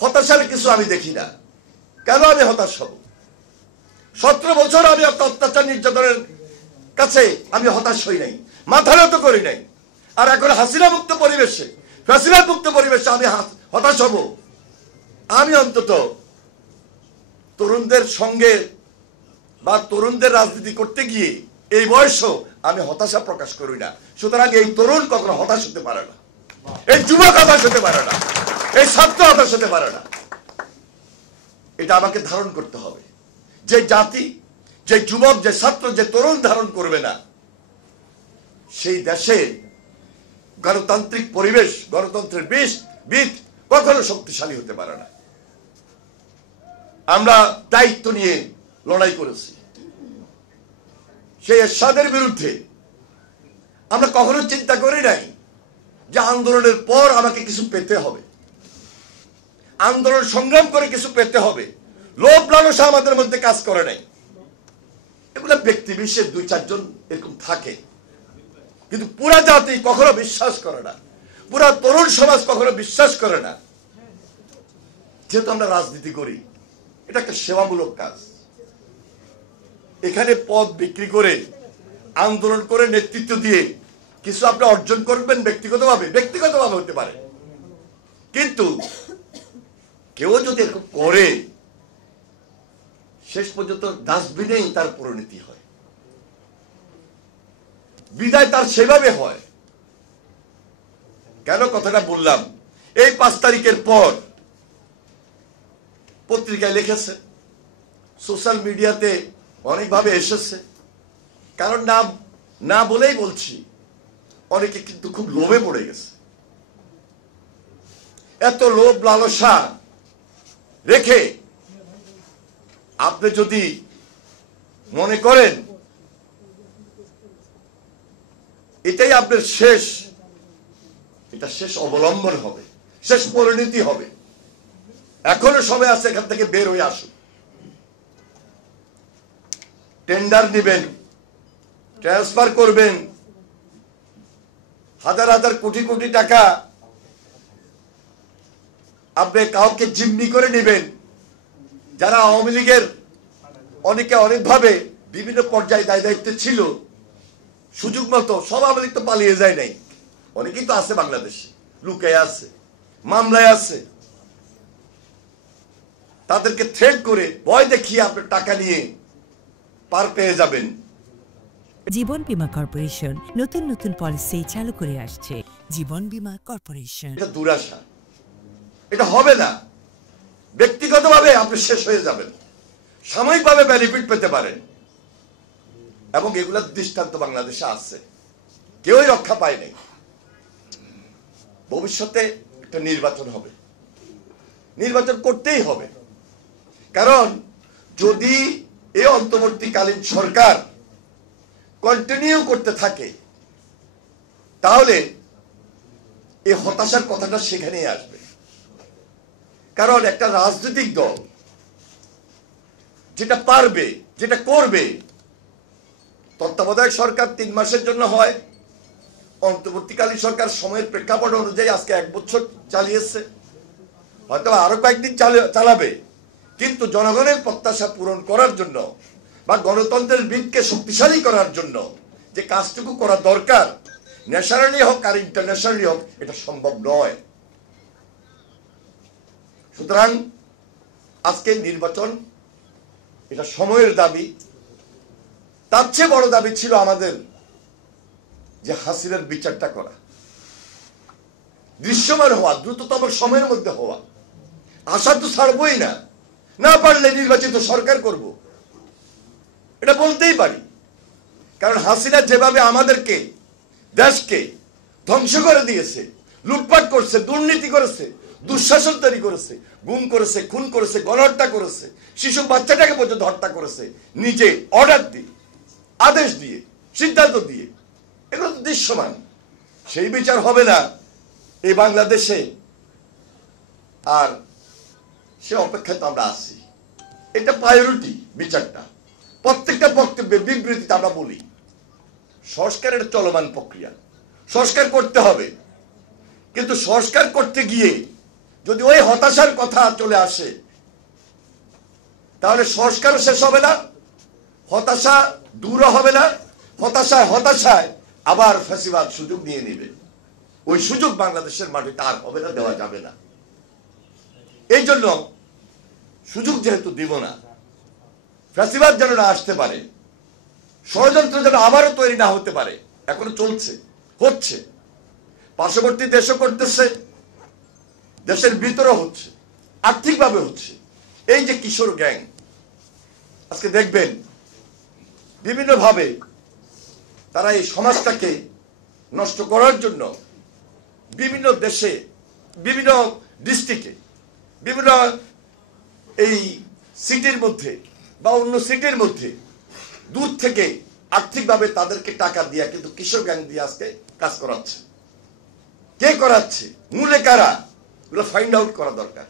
হতাশার কিছু আমি দেখি না। কেন আমি হতাশ হব? 17 বছর আমি অত্যাচার নির্যাতনের কাছে আমি হতাশ হই নাই, মাথা নত করি নাই। আর এখন হাসিনা মুক্ত পরিবেশে, ফ্যাসিলিটি মুক্ত পরিবেশে আমি হতাশ হব? আমি অন্তত তরুণদের সঙ্গে বা তরুণদের রাজনীতি করতে গিয়ে এই বয়সেও আমি হতাশা প্রকাশ করি না। সুতরাং এই তরুণ কখনো হতাশ হতে পারে না, এই যুবক হতাশ হতে পারে না, এই ছাত্র হতাশ হতে পারে না। এটা আমাকে ধারণ করতে হবে। যে জাতি, যে যুবক, যে ছাত্র, যে তরুণ ধারণ করবে না, সেই দেশে গণতান্ত্রিক পরিবেশ, গণতন্ত্রের ভিত কখনো শক্তিশালী হতে পারে না। আমরা দায়িত্ব নিয়ে লড়াই করেছি সেই এরশাদের বিরুদ্ধে। আমরা কখনো চিন্তা করি নাই যে আন্দোলনের পর আমাকে কিছু পেতে হবে, আন্দোলন সংগ্রাম করে কিছু পেতে হবে। লোভ লালসা আমাদের মধ্যে কাজ করে নাই। এগুলো ব্যক্তি বিশেষ 2-4 জন এরকম থাকে, কিন্তু পুরা জাতি কখনো বিশ্বাস করে না, পুরা তরুণ সমাজ কখনো বিশ্বাস করে না। যেহেতু আমরা রাজনীতি করি, এটা একটা সেবামূলক কাজ। এখানে পদ বিক্রি করে, আন্দোলন করে, নেতৃত্ব দিয়ে কিছু আপনি অর্জন করবেন ব্যক্তিগতভাবে হতে পারে, কিন্তু কেউ যদি এরকম করে শেষ পর্যন্ত ডাস্টবিনেই তার পরিণতি হয়, বিদায় তার সেভাবে হয়। কেন কথাটা বললাম? এই 5 তারিখের পর পত্রিকায় লিখেছে, সোশ্যাল মিডিয়াতে অনেকভাবে এসেছে। কারণ নাম না বলেই বলছি, অনেকে কিন্তু খুব লোভে পড়ে গেছে। এত লোভ লালসা রেখে আপনি যদি মনে করেন এটাই আপনার শেষ, এটা শেষ অবলম্বন হবে, শেষ পরিণতি হবে। এখনো সময় আছে, এখান থেকে বের হয়ে আসুন। টেন্ডার নেবেন, ট্রান্সফার করবেন, হাজার হাজার কোটি কোটি টাকা আপনি কাউকে জিম্মি করে নেবেন। যারা আওয়ামী লীগের অনেকে অনেকভাবে বিভিন্ন পর্যায়ে দায় দায়িত্বে ছিল, সুযোগ মতো সব আওয়ামী লীগ তো পালিয়ে যায় নাই, অনেকেই তো আছে বাংলাদেশে, লুকায় আছে, মামলায় আছে। তাদেরকে থ্রেট করে, ভয় দেখিয়ে আপনি টাকা নিয়ে পার পেয়ে যাবেন। জীবন বীমা কর্পোরেশন নতুন নতুন পলিসি চালু করে আসছে। জীবন বীমা কর্পোরেশন, এটা দুরাশা, এটা হবে না। ব্যক্তিগতভাবে আপনি শেষ হয়ে যাবেন, সাময়িকভাবে বেনিফিট পেতে পারেন, এবং এগুলোর দৃষ্টান্ত বাংলাদেশে আছে, কেউই রক্ষা পায় নাই। ভবিষ্যতে একটা নির্বাচন হবে, নির্বাচন করতেই হবে। কারণ যদি এই অন্তর্বর্তীকালীন সরকার কন্টিনিউ করতে থাকে, তাহলে এই হতাশার কথাটা সেখানেই আসবে। কারণ একটা রাজনৈতিক দল যেটা পারবে, যেটা করবে, তত্ত্বাবধায়ক সরকার 3 মাসের জন্য হয়, অন্তর্বর্তীকালীন সরকার সময়ের প্রেক্ষাপট অনুযায়ী আজকে 1 বছর চালিয়েছে, হয়তো আরো কয়েকদিন চালাবে, কিন্তু জনগণের প্রত্যাশা পূরণ করার জন্য বা গণতন্ত্রের ভিতকে শক্তিশালী করার জন্য যে কাজটুকু করা দরকার, ন্যাশনালি হোক আর ইন্টারন্যাশনালি হোক, এটা সম্ভব নয়। সুতরাং আজকে নির্বাচন, এটা সময়ের দাবি। তার চেয়ে বড় দাবি ছিল আমাদের যে হাসিনার বিচারটা করা, দৃশ্যমান হওয়া, দ্রুততম সময়ের মধ্যে হওয়া। আশা তো ছাড়বই না, না পারলে নির্বাচিত সরকার করব, এটা বলতেই পারি। কারণ হাসিনা যেভাবে আমাদেরকে, দেশকে ধ্বংস করে দিয়েছে, লুটপাট করছে, দুর্নীতি করেছে, দুঃশাসন তৈরি করেছে, গুম করেছে, খুন করেছে, গণহত্যা করেছে, শিশু বাচ্চাটাকে পর্যন্ত হত্যা করেছে, নিজে অর্ডার দিয়ে, আদেশ দিয়ে, সিদ্ধান্ত দিয়ে, এগুলো তো দৃশ্যমান। সেই বিচার হবে না এই বাংলাদেশে, আর সে অপেক্ষায় তো আমরা আছি। এটা প্রায়োরিটি বিচারটা। প্রত্যেকটা বক্তব্যে, বিবৃতিতে আমরা বলি সংস্কারের চলমান প্রক্রিয়া, সংস্কার করতে হবে। কিন্তু সংস্কার করতে গিয়ে যদি ওই হতাশার কথা চলে আসে, তাহলে সংস্কারও শেষ হবে না, হতাশা দূরও হবে না, হতাশায় আবার ফ্যাসিবাদ সুযোগ নিয়ে নেবে। ওই সুযোগ বাংলাদেশের মাটিতে আর হবে না, দেওয়া যাবে না। এই জন্য সুযোগ যেহেতু দিব না, ফ্যাসিবাদ যেন না আসতে পারে, ষড়যন্ত্র যেন আবারও তৈরি না হতে পারে, এখনো চলছে, হচ্ছে, পার্শ্ববর্তী দেশও করতেছে, দেশের ভিতরেও হচ্ছে, আর্থিকভাবে হচ্ছে। এই যে কিশোর গ্যাং, আজকে দেখবেন বিভিন্নভাবে তারা এই সমাজটাকে নষ্ট করার জন্য বিভিন্ন দেশে, বিভিন্ন ডিস্ট্রিক্টে, বিভিন্ন এই সিটির মধ্যে বা অন্য সিটির মধ্যে দূর থেকে আর্থিকভাবে তাদেরকে টাকা দিয়া কিন্তু কিশোর গ্যাং দিয়ে আজকে কাজ করাচ্ছে। কে করাচ্ছে, মূলে কারা, এগুলো ফাইন্ড আউট করা দরকার।